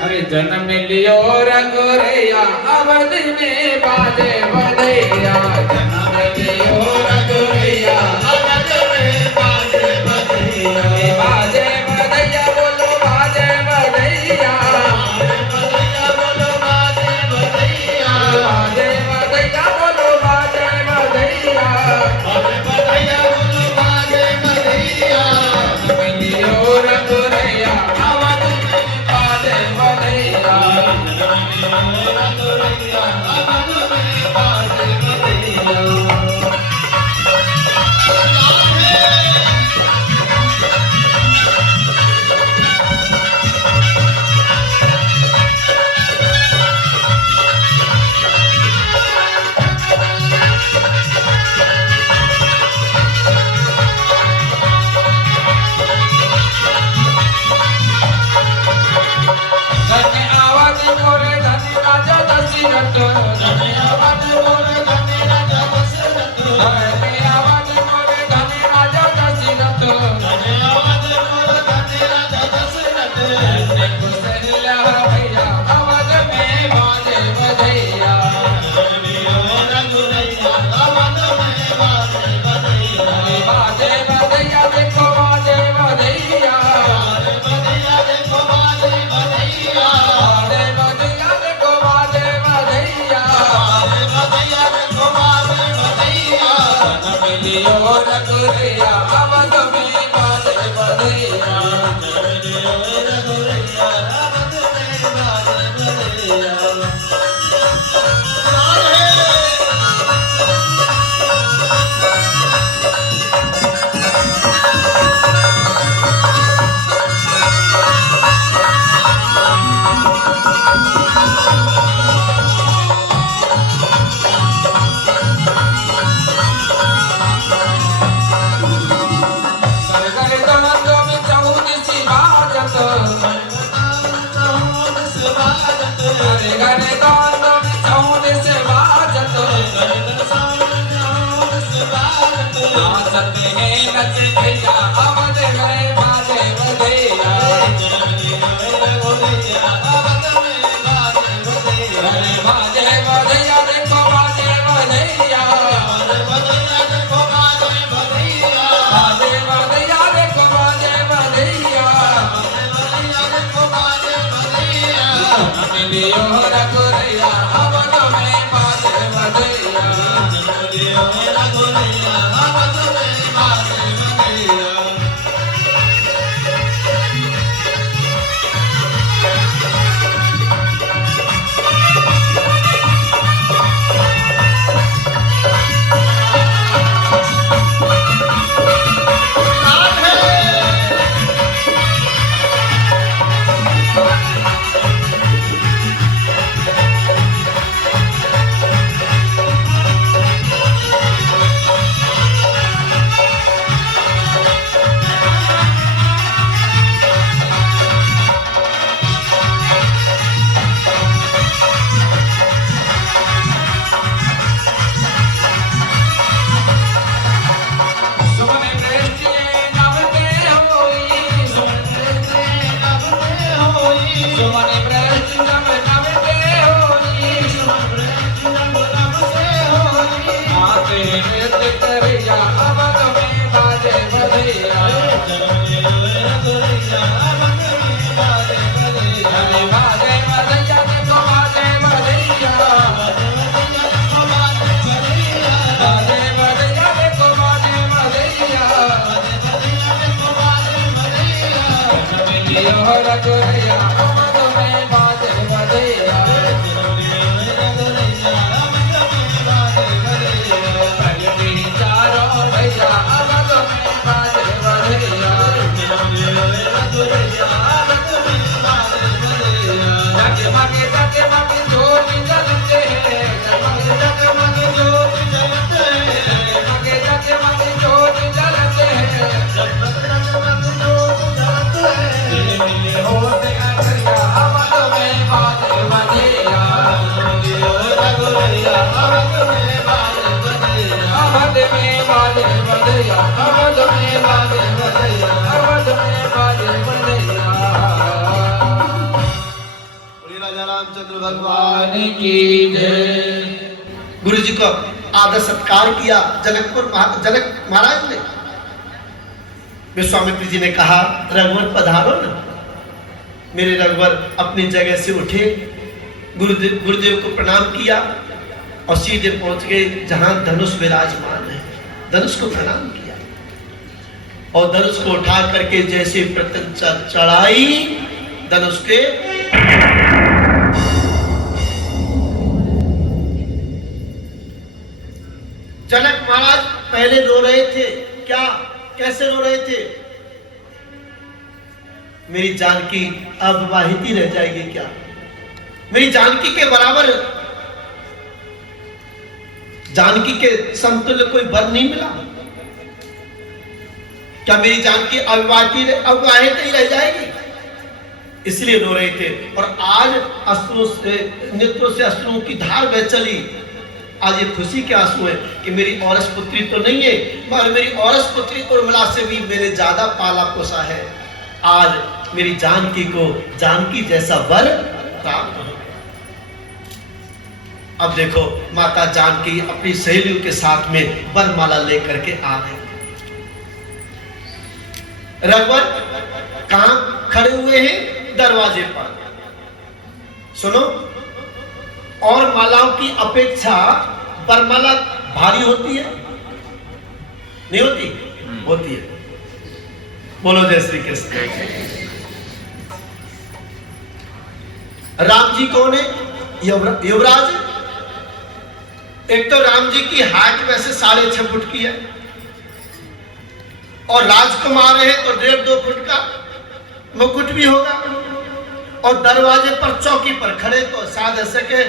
अरे जन्म लियो रघुरैया अवध में बाजे बधैया जन्म लियो रघुरैया अवध में बाजे बधैया बाजे बधैया बोलो बाजे बधैया बोलो बाजे बधैया बाजे बधैया बोलो बाजे बधैया बोलो बाजे बधैया जन्म लियो रघुरैया अवध में बाजे बधैया धन्य आवाज मोरे धन्य राजा दशरथ धन्य आवाज मोरे धन्य राजा दशरथ धन्य आवाज मोरे धन्य राजा दशरथ धन्य आवाज मोरे धन्य राजा दशरथ धन्य कुशल्या भैया अवध में बाजे बधैया रघुरैया अवध में बाजे बधैया बाजे बधैया देखो बाजे बधैया देखो बाजे बधैया बाजे बधैया देखो बाजे बधैया बधैया देखो बाजे बधैया जन्म लियो रघुरैया अवध में बाजे बधैया जन्म लियो रघुरैया अवध में बाजे बधैया सरगरे तमंदो में चहुदिसी बाजत अरे गरे तमंदो में चहुदिसी बाजत नाचत हैं नच भैया अवध गए बाजे बधैया अरे बाजे बधैया देखो बाजे बधैया बाजे बधैया देखो बाजे बधैया जन्म लियो रघुरैया अवध में बाजे बधैया भगवान की जय। गुरु जी को आदर सत्कार किया जनक महाराज ने। विश्वामित्र जी ने कहा, रघुवर पधारो ना। मेरे रघुवर अपनी जगह से उठे, गुरुदेव को प्रणाम किया और सीधे पहुंच गए जहां धनुष विराजमान है। धनुष को प्रणाम किया और धनुष को उठा करके जैसे प्रत्यंचा चढ़ाई धनुष के, जनक महाराज पहले रो रहे थे। क्या, कैसे रो रहे थे? मेरी जानकी अविवाहित ही रह जाएगी क्या? मेरी जानकी के बराबर, जानकी के समतुल्य कोई वर नहीं मिला क्या? मेरी जानकी अविवाहित ही रह जाएगी? इसलिए रो रहे थे। और आज अश्रु से, नेत्रों से अश्रुओं की धार बह चली। आज ये खुशी के आंसू है कि मेरी औरस पुत्री तो नहीं है, मगर मेरी औरस पुत्री उर्मिला से भी मैंने ज्यादा पाला पोसा है। आज मेरी जानकी को जानकी जैसा वर प्राप्त हो। अब देखो माता जानकी अपनी सहेलियों के साथ में वरमाला लेकर के आ गई। रघुवर कहां खड़े हुए हैं? दरवाजे पर। सुनो, और मालाओं की अपेक्षा वरमाला भारी होती है, नहीं होती? होती है। बोलो जय श्री कृष्ण। राम जी कौन है? युवराज। एक तो राम जी की हाइट वैसे 6.5 फुट की है और राजकुमार है तो 1.5-2 फुट का मुकुट भी होगा। और दरवाजे पर चौकी पर खड़े तो शायद ऐसे के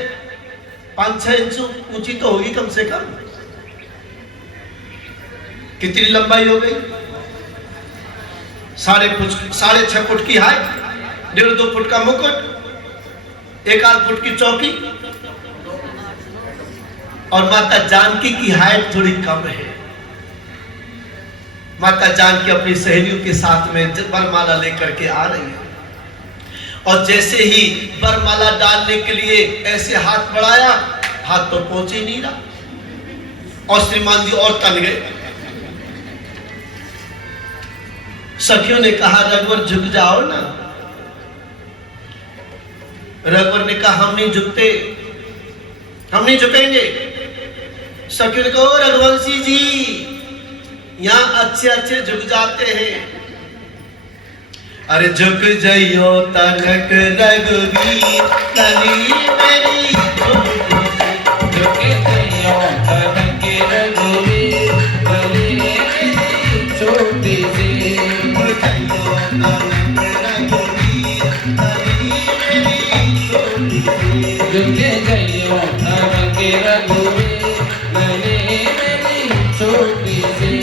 5-6 इंच ऊंची तो होगी कम से कम। कितनी लंबाई हो गई? 6.5 फुट की हाइट, 1.5-2 फुट का मुकुट, 1-8 फुट की चौकी। और माता जानकी की हाइट थोड़ी कम है। माता जानकी अपनी सहेलियों के साथ में वरमाला लेकर के आ रही है और जैसे ही वरमाला डालने के लिए ऐसे हाथ बढ़ाया, हाथ तो पहुंच ही नहीं रहा और श्रीमान जी और तन गए। सखियों ने कहा, रघुवर झुक जाओ ना। रघुवर ने कहा, हम नहीं झुकते, हम नहीं झुकेंगे। सखियों ने कहा, रघुवंशी जी यहाँ अच्छे झुक जाते हैं। अरे झुक जाइयो तनक रघुवीर तनी मेरी, झुक जाइयो तनक रघुवीर तनी मेरी छोटी सी। झुक जाइयो तनक रघुवीर तनी मेरी छोटी सी। झुक जाइयो तनक रघुवीर तनी मेरी छोटी सी।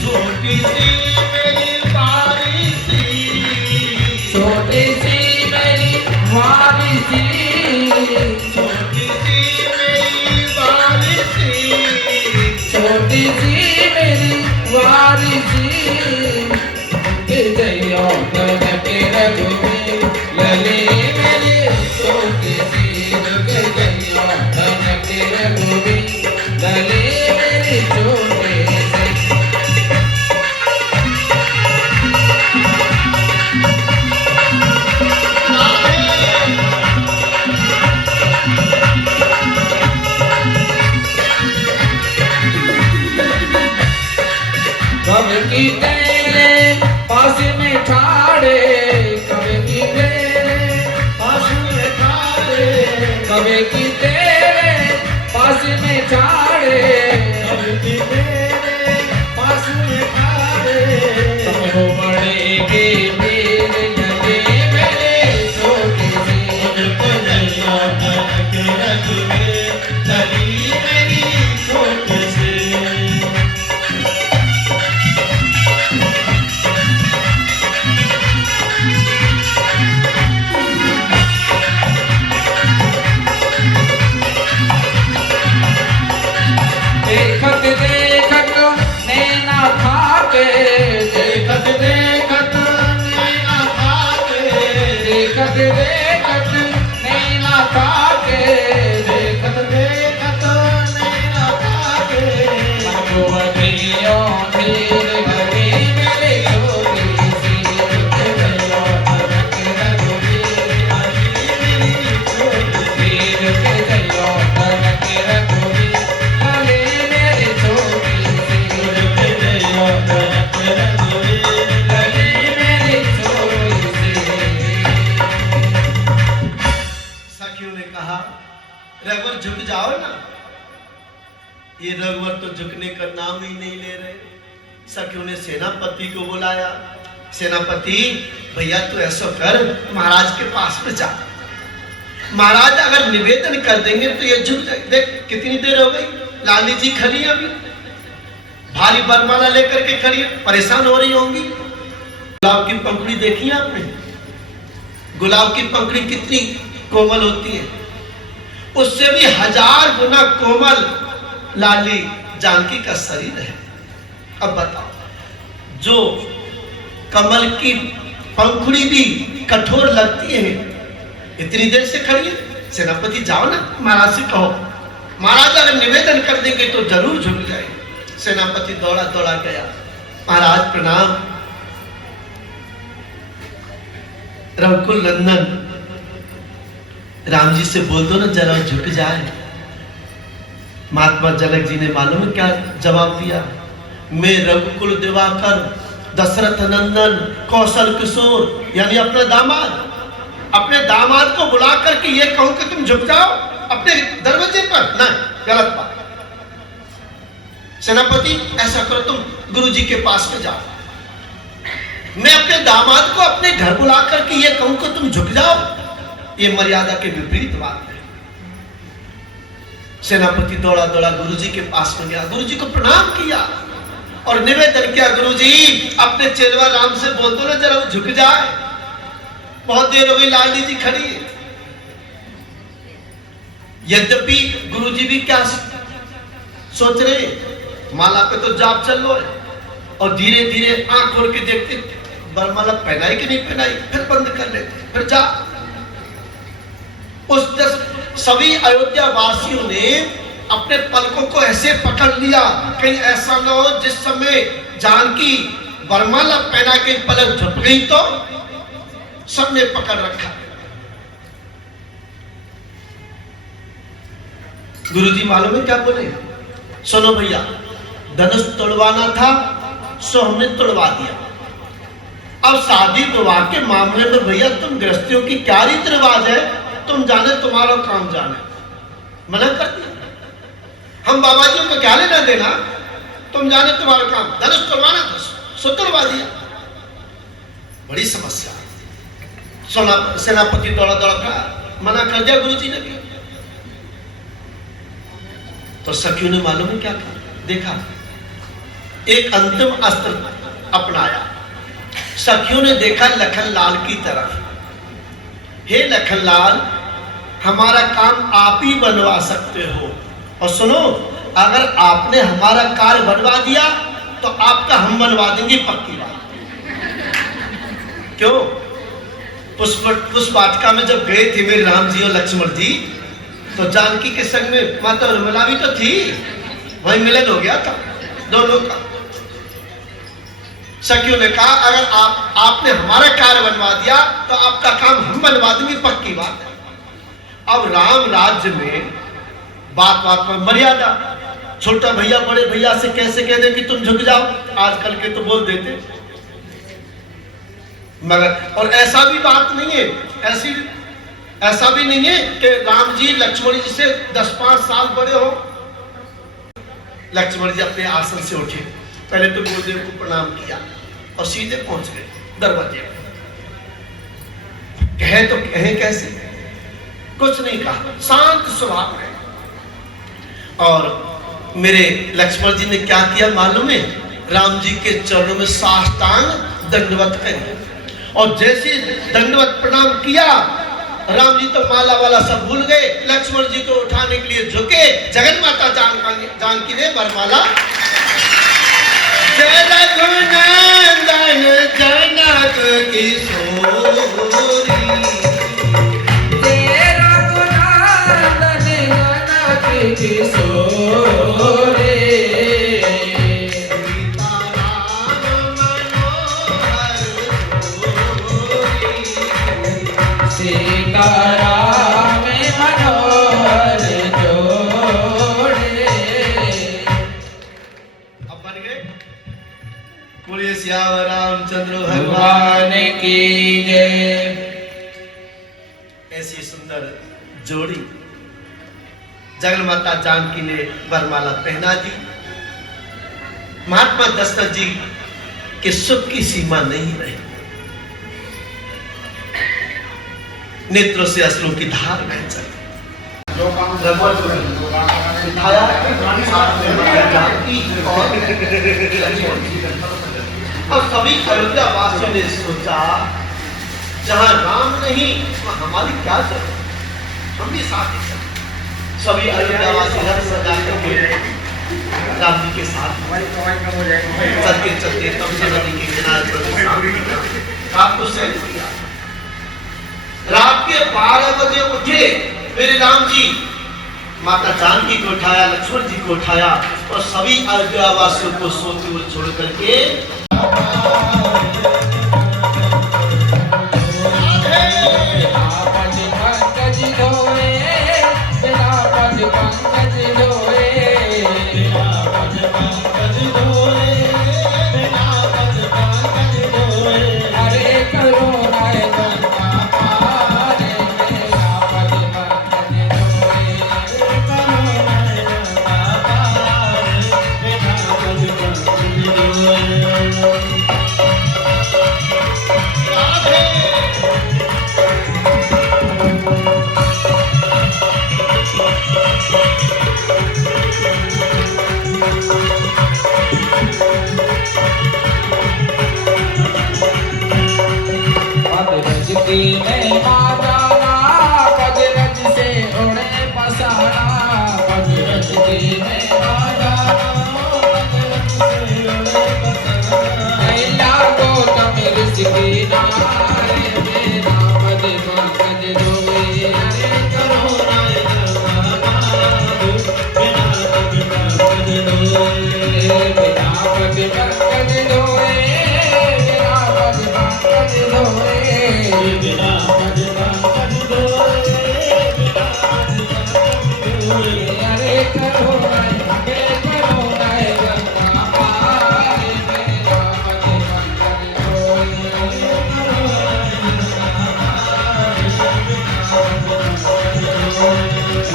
छोटी सी मेरी बारी सी, छोटी सी मेरी वाली सी। छोटी सी मेरी बारी सी, छोटी सी मेरी वाली सी। झुक जाइयो तनक रघुवीर लली मेरी छोटी सी। झुक जाइयो तनक रघुवीर लली मेरी छोटी सी। कब की तेरे पास में ठाड़े, कब की तेरे पास में ठाड़े, कब की तेरे पास में ठाड़े, कब की तेरे पास में ठाड़े। तुम हो बड़े के वीर लगे मेरे छोटे से। झुक जाइयो तनक रघुवीर तनी मेरी छोटी सी। देखत देखत नैना थाके, देखत देखत नैना थाके, देखत देखत नैना थाके। रघुवर झुक जाओ ना। ये रघुवर तो झुकने का नाम ही नहीं ले रहे। सखियों ने सेनापति को बुलाया। सेनापति भैया तू ऐसा कर, महाराज के पास में जा, महाराज अगर निवेदन कर देंगे तो ये झुक जाए। देख कितनी देर हो गई, लाली जी खड़ी है, अभी भारी बरमाला लेकर के खड़ी है, परेशान हो रही होंगी। गुलाब की पंखुड़ी देखी आपने? गुलाब की पंखुड़ी कितनी कोमल होती है, उससे भी 1000 गुना कोमल लाली जानकी का शरीर है। अब बताओ, जो कमल की पंखुड़ी भी कठोर लगती है, इतनी देर से खड़ी है। सेनापति जाओ ना, महाराज से कहो, महाराज अगर निवेदन कर देंगे तो जरूर झुक जाए। सेनापति दौड़ा दौड़ा गया। महाराज प्रणाम। रघुकुल नंदन राम जी से बोल दो ना जरा झुक जाए। महात्मा जनक जी ने मालूम है क्या जवाब दिया? मैं रघुकुल दिवाकर दशरथ नंदन कौशल किशोर, यानी अपना दामाद, अपने दामाद को बुला करके ये कहूं कि तुम झुक जाओ अपने दरवाजे पर? नहीं, गलत बात। सेनापति ऐसा करो, तुम गुरुजी के पास में जाओ, मैं अपने दामाद को अपने घर बुला करके ये कहूं कि तुम झुक जाओ, ये मर्यादा के विपरीत बात है। सेनापति दौड़ा दौड़ा गुरुजी के पास में गया, गुरुजी को प्रणाम किया और निवेदन किया, गुरुजी अपने चेलवा राम से बोल दो ना जरा वो झुक जाए, बहुत देर हो गई लाली जी खड़ी है। यद्यपि गुरुजी भी क्या सोच रहे, माला पे तो जाप चल रहा है, और धीरे धीरे आंख खोल के देखते बरमाला पहनाई कि नहीं पहनाई, फिर बंद कर लेते, फिर जा। सभी अयोध्या वासियों ने अपने पलकों को ऐसे पकड़ लिया, कहीं ऐसा न हो जिस समय जानकी बरमाला पहना के पलक झुक गई तो सबने पकड़ रखा। गुरुजी मालूम है क्या बोले? सुनो भैया, धनुष तोड़वाना था सो हमने तोड़वा दिया। अब शादी विवाह के मामले में भैया तुम गृहस्थियों की क्या रीत रिवाज है, तुम जाने तुम्हारा काम जाने, मना कर दिया। हम बाबा जी को क्या लेना देना, तुम जाने तुम्हारा काम, धनुष तोड़वाना था सो तोड़वा दिया। बड़ी समस्या। सेनापति दौड़ा दौड़ा कर मना कर दिया गुरुजी ने भी। तो सखियों ने मालूम है क्या था? देखा, एक अंतिम अस्त्र अपनाया। सखियों ने देखा लखनलाल की तरफ, हे लखनलाल हमारा काम आप ही बनवा सकते हो, और सुनो अगर आपने हमारा कार्य बनवा दिया तो आपका हम बनवा देंगे, पक्की बात। क्यों? पुष्प वाटिका में जब गए थे मेरे राम जी और लक्ष्मण जी, तो जानकी के संग में माता उर्मिला भी तो थी, वही मिलन हो गया था दोनों का। सखियों ने कहा अगर आपने हमारा कार्य बनवा दिया तो आपका काम हम बनवा देंगे, पक्की बात है। अब राम राज्य में बात बात पर मर्यादा, छोटा भैया बड़े भैया से कैसे कह दे कि तुम झुक जाओ, आजकल के तो बोल देते, मगर और ऐसा भी बात नहीं है, ऐसा भी नहीं है कि राम जी लक्ष्मण जी से 10-5 साल बड़े हो। लक्ष्मण जी अपने आसन से उठे, पहले तो गुरुदेव को प्रणाम किया और सीधे पहुंच गए दरवाजे पर। कहे तो कहे कैसे, कुछ नहीं कहा, शांत स्वभाव है। और मेरे लक्ष्मण जी ने क्या किया मालूम है? राम जी के चरणों में साष्टांग दंडवत करे, और जैसे दंडवत प्रणाम किया, राम जी तो माला वाला सब भूल गए, लक्ष्मण जी को उठाने के लिए झुके, जगन माता जानकी ने वरमाला, जय रघुनंदन जनक किशोरी, जय रघुनंदन जनक किशोरी, सीताराम मनोहर जोड़े। अब बन गए। बोलिए सियावर रामचंद्र भगवान की जय। ऐसी सुंदर जोड़ी जगन्माता जानकी ने वरमाला पहना दी। महात्मा दशरथ जी के सुख की सीमा नहीं रही, नेत्रों से अश्रु की धार बह चली। रघुवर को बिठाया, साथ में माता जानकी और अब सभी अयोध्या वासियों ने सोचा जहां राम नहीं वहां हमारी क्या जरूरत, हम भी साथ ही चले। सभी अयोध्या वासी रथ सजा करके राम जी के साथ चलते चलते तमसे नदी के किनारे पर रात को सैर किया। रात के 12 बजे उठे मेरे राम जी, माता जानकी को उठाया, लक्ष्मण जी को उठाया और सभी अयोध्या वासियों को सोते हुए छोड़ करके में माजाना पजरज से उड़े पसाना, पजरज में माजाना पजरज से उड़े पसाना, गौतम ऋषि की नारे मेरा पद पंकज धोए, अरे करो राय बिना पद पंकज धोए, बिना पद पंकज धोए, बिना पद पंकज धोए, बिना पद पंकज धोए, अरे करो राय गंगा पार, मेरा पद पंकज धोए, करो राय गंगा पार,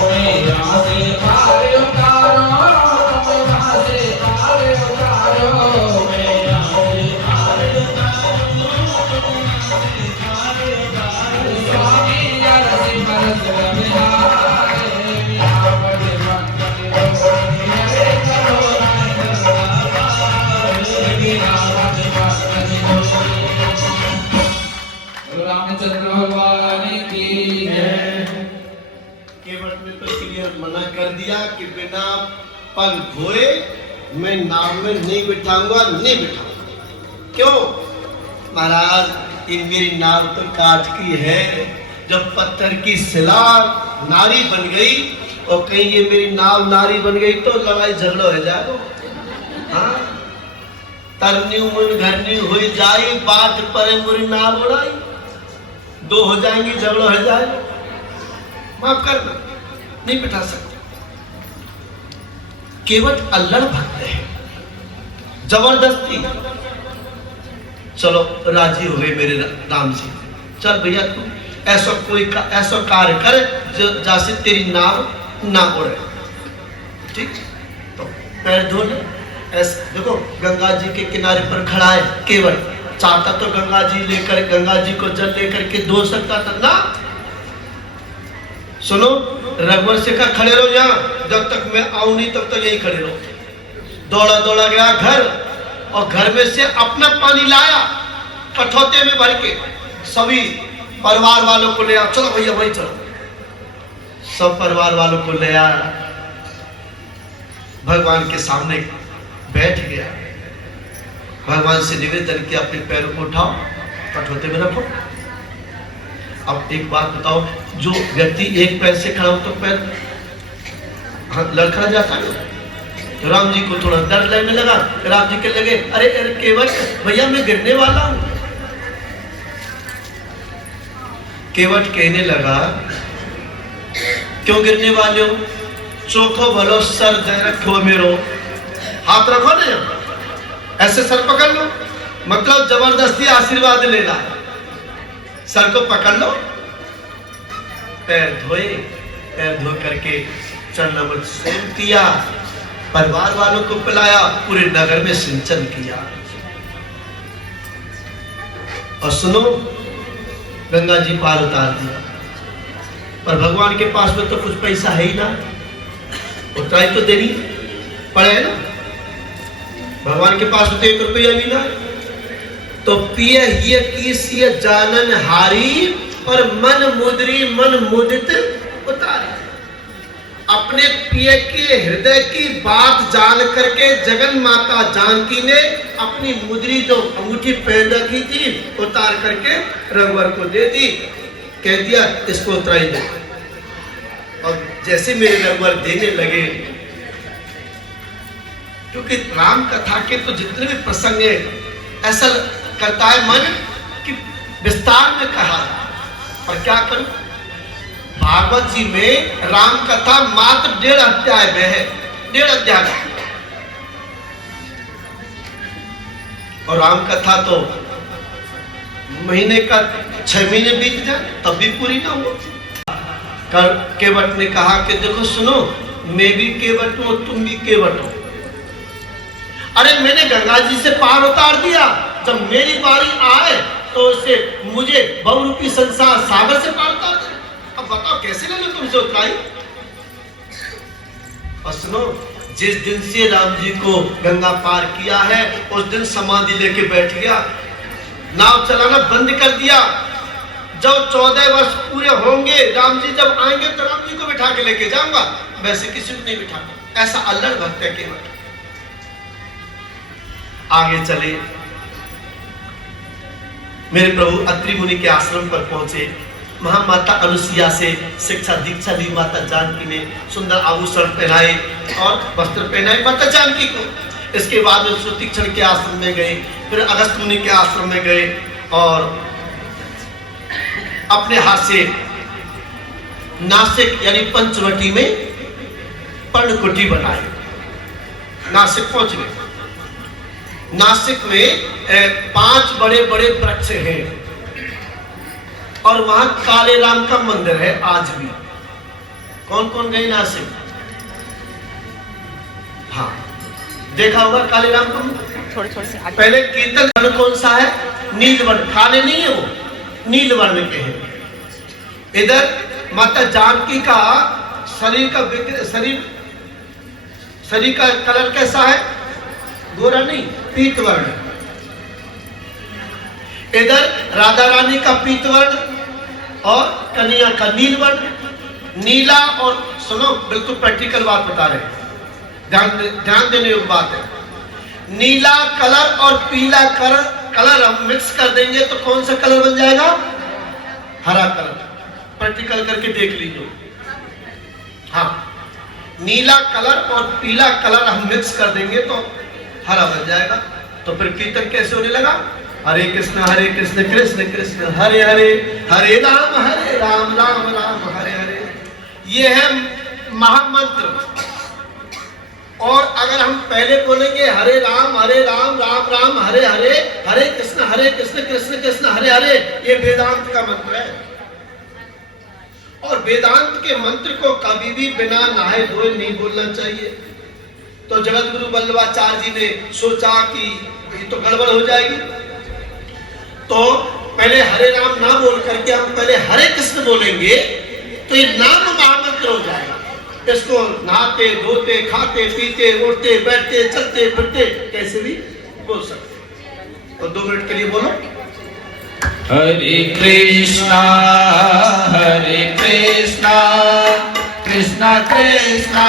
मेरा से पार उतारो, मेरा से पार उतारो, मेरा से पार उतारो, स्वामी नरसिंह बिहार, बिना पद पंकज धोए, अरे करो राय गंगा पार, बिना पद पंकज धोए। रामचंद्र भगवान की जय। केवट ने तो क्लियर मना कर दिया कि बिना पग धोए मैं नाव में नहीं बिठाऊंगा, नहीं बिठाऊंगा। क्यों महाराज, ये मेरी नाव तो काठ की है, जब पत्थर की शिला नारी बन गई और कहीं ये मेरी नाव नारी बन गई तो लड़ाई झगड़ा हो जाएगा। हाँ, तरनी मुन घरनी हो जाए, बात पर मुरी नाव उड़ाई, दो हो जाएंगे, झगड़ा हो जाएगा, माफ करना, नहीं बिठा सकते। केवट अल्लड़ भक्त है, जबरदस्ती। चलो राजी हो गए मेरे राम जी, चल भैया तू ऐसा कार्य कर जैसे तेरी नाव ना उड़े, ठीक। तो पैर धो ले, ऐसे देखो गंगा जी के किनारे पर खड़ा है केवट, चाहता तो गंगा जी को जल लेकर के धो सकता था ना। सुनो, रघुवर से कहा खड़े रहो यहाँ, जब तक मैं आऊं नहीं तब तक यही खड़े रहो। दौड़ा दौड़ा गया घर और घर में से अपना पानी लाया, कठौते में भर के सभी परिवार वालों को ले आया। चलो भैया वही चलो, सब परिवार वालों को ले आया, भगवान के सामने बैठ गया, भगवान से निवेदन किया अपने पैरों को उठाओ, कठौते में रखो। अब एक बात बताओ, जो व्यक्ति एक पैर से खड़ा हो तो पैर लड़खड़ा जाता है। तो राम जी को थोड़ा डर लगने लगा, राम जी के लगे अरे अरे केवट भैया मैं गिरने वाला हूं। केवट कहने लगा क्यों गिरने वाले हो, चोखो भलो सर दे रखो मेरो, हाथ रखो ना, ऐसे सर पकड़ लो, मतलब जबरदस्ती आशीर्वाद लेना। सर को पकड़ लो, पैर धोए, पैर धो करके चरणामृत सेवन किया, परिवार वालों को पिलाया, पूरे नगर में सिंचन किया। और सुनो, गंगा जी पार उतार दिया, पर भगवान के पास में तो कुछ पैसा है ही ना, उतराई तो देनी पड़े ना। भगवान के पास में तो 1 रुपया भी ना। तो पिय हिय कीसिय जानन हारी, और मन मुद्री मन मुदित उतारी। अपने पिय के हृदय की बात जान करके जगन माता जानकी ने अपनी मुद्री जो अंगूठी पहन रखी थी उतार करके रघुवर को दे दी, कह दिया इसको उतराई दे। और जैसे मेरे रघुवर देने लगे, क्योंकि राम कथा के तो जितने भी प्रसंग है ऐसा करता है मन कि विस्तार में कहा, और क्या करूं, भागवत जी में राम कथा मात्र 1.5 अध्याय में है, 1.5 अध्याय। और राम कथा तो महीने का 6 महीने बीत जाए तब भी पूरी ना हो। केवट ने कहा कि देखो सुनो, मैं भी केवट हूं, तुम भी केवट हो। अरे मैंने गंगा जी से पार उतार दिया, जब मेरी बारी आए तो उसे मुझे बहुरूपी संसार सागर से पार उतार दे। अब बताओ कैसे लगे तुमसे उतराई। और सुनो, जिस दिन से राम जी को गंगा पार किया है उस दिन समाधि लेके बैठ गया, नाव चलाना बंद कर दिया। जब 14 वर्ष पूरे होंगे, राम जी जब आएंगे तो राम जी को बिठा के लेके जाऊंगा, वैसे किसी को नहीं बिठाना। ऐसा अल्लड़ भक्त है केवल। आगे चले, मेरे प्रभु अत्रि मुनि के आश्रम पर पहुंचे। महामाता अनुसुईया से शिक्षा दीक्षा ली माता जानकी ने, सुंदर आभूषण पहनाए और वस्त्र पहनाए माता जानकी को। इसके बाद में सुतीक्षण के आश्रम में गए, फिर अगस्त मुनि के आश्रम में गए और अपने हाथ से नासिक यानी पंचवटी में पर्णकुटी बनाए। नासिक पहुंच गए। नासिक में 5 बड़े बड़े वृक्ष हैं और वहां काले राम का मंदिर है आज भी। कौन कौन गए नासिक? हाँ, देखा होगा काले राम का मंदिर। थोड़े से आगे। पहले कीर्तन वर्ण कौन सा है? नीलवर्ण। काले नहीं है वो, नीलवर्ण के हैं। इधर माता जानकी का शरीर का कलर कैसा है? गोरा नहीं, पीत वर्ण। इधर राधा रानी का पीत वर्ण और कन्हैया का नील वर्ण। नीला और सुनो, बिल्कुल प्रैक्टिकल बात बता रहे हैं, ध्यान देने योग्य बात है। नीला कलर और पीला कलर हम मिक्स कर देंगे तो कौन सा कलर बन जाएगा? हरा कलर। प्रैक्टिकल करके देख लीजिए। हाँ, नीला कलर और पीला कलर हम मिक्स कर देंगे तो हरा बन जाएगा। तो फिर कीर्तन कैसे होने लगा? हरे कृष्ण कृष्ण कृष्ण हरे हरे, हरे राम राम राम हरे हरे। ये है महामंत्र। और अगर हम पहले बोलेंगे हरे राम राम राम हरे हरे, हरे कृष्ण कृष्ण कृष्ण हरे हरे, ये वेदांत का मंत्र है। और वेदांत के मंत्र को कभी भी बिना नहाए धोए नहीं बोलना चाहिए। तो जगत गुरु वल्लभाचार्य जी ने सोचा कि ये तो गड़बड़ हो जाएगी, तो पहले हरे राम ना बोल करके हम पहले हरे कृष्ण बोलेंगे तो ये नाम महामंत्र हो जाएगा। इसको नहाते धोते खाते पीते उठते बैठते चलते फिरते कैसे भी बोल सकते। तो 2 मिनट के लिए बोलो। हरे कृष्णा कृष्णा कृष्णा